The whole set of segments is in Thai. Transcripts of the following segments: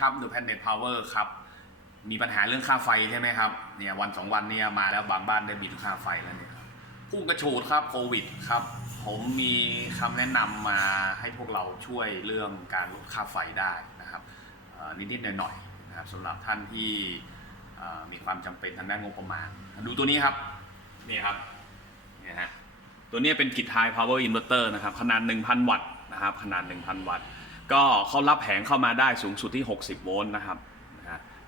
ครับ The Planet Power ครับ มีปัญหาเรื่องค่าไฟใช่ไหมครับ เนี่ยวันสองวันเนี่ยมาแล้วบางบ้านได้บินค่าไฟแล้วเนี่ยครับพุ่งกระฉูดครับโควิดครับ ผมมีคำแนะนำมาให้พวกเราช่วยเรื่องการลดค่าไฟได้นะครับนิดๆหน่อยๆนะครับสำหรับท่านที่มีความจำเป็นทางด้านงบประมาณ ดูตัวนี้ครับ นี่ครับเนี่ยฮะตัวนี้เป็นกิจไฮ power inverter นะครับ ขนาด 1,000 วัตต์นะครับ ขนาด 1,000 วัตต์ ก็เขารับแผงเข้ามาได้สูงสุดที่ 60 โวลต์นะครับ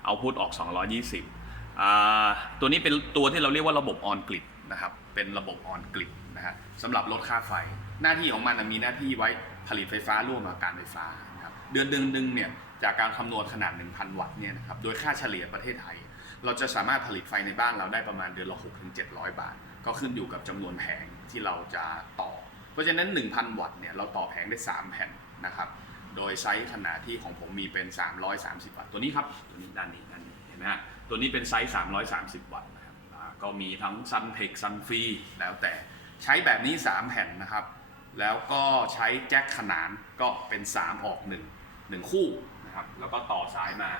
เอาพุทออก 220อ่าตัวนี้เป็นตัวที่เราเรียกว่าระบบ on grid นะครับ เป็นระบบ on grid นะฮะสำหรับลดค่าไฟ หน้าที่ของมันมีหน้าที่ไว้ผลิตไฟฟ้าร่วมกับการไฟฟ้านะครับเดือนเดือนหนึ่งเนี่ยจากการคำนวณขนาด 1,000 วัตต์เนี่ยนะครับโดยค่าเฉลี่ยประเทศไทย เราจะสามารถผลิตไฟในบ้านเราได้ประมาณเดือนละ6-700 บาท ก็ขึ้นอยู่กับจำนวนแผงที่เราจะต่อ เพราะฉะนั้น 1,000 วัตต์เนี่ยเราต่อแผงได้ 3 แผ่นนะครับ โดยไซส์ขนาดที่ของผมมีเป็น 330 วัตต์ตัวนี้ครับ ตัวนี้ด้านนี้ด้านนี้เห็นไหมฮะตัวนี้เป็นไซส์ 330 วัตต์นะครับอ่าก็มีทั้ง Suntex Sunfree แล้วแต่ใช้แบบนี้ 3 แผ่นนะครับ แล้วก็ใช้แจ็คขนานก็เป็น 3 ออก 1 1 คู่นะครับแล้วก็ต่อสายมา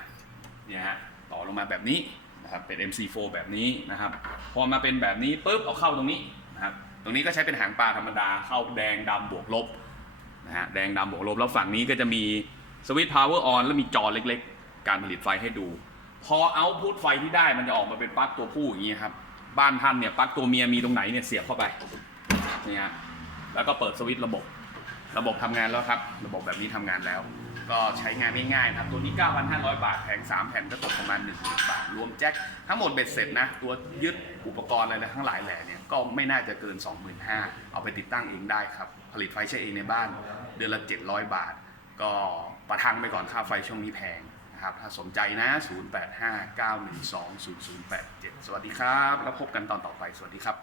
เนี่ยฮะต่อลงมาแบบนี้นะครับเป็น MC4 แบบนี้นะครับ พอมาเป็นแบบนี้ปุ๊บเอาเข้าตรงนี้นะครับตรงนี้ก็ใช้เป็นหางปลาธรรมดาเข้าแดงดำบวกลบ นะฮะแดงดำบวกลบแล้วฝั่งนี้ก็จะมีสวิตช์ power on แล้วมีจอเล็กๆ การผลิตไฟให้ดู พอเอาพุทไฟที่ได้มันจะออกมาเป็นปลั๊กตัวผู้อย่างนี้ครับ บ้านท่านเนี่ยปลั๊กตัวเมียมีตรงไหนเนี่ยเสียบเข้าไปนี่ฮะแล้วก็เปิดสวิตช์ระบบ ระบบทำงานแล้วครับ ระบบแบบนี้ทำงานแล้ว ก็ใช้งานง่ายๆนะครับ ตัวนี้ 9,500 บาท แผง 3 แผ่นก็ตกประมาณ1 0บาท รวมแจ็คทั้งหมดเบ็ดเสร็จนะ ตัวยึดอุปกรณ์อะไรทั้งหลายแหล่เนี่ย ก็ไม่น่าจะเกิน 25,000เอาไปติดตั้งเองได้ครับ ผลิตไฟใช้เองในบ้าน เดือนละ 700 บาท ก็ประทังไปก่อนค่าไฟช่วงนี้แพงนะครับ ถ้าสนใจนะ 0859120087 สวัสดีครับ แล้วพบกันตอนต่อไป สวัสดีครับ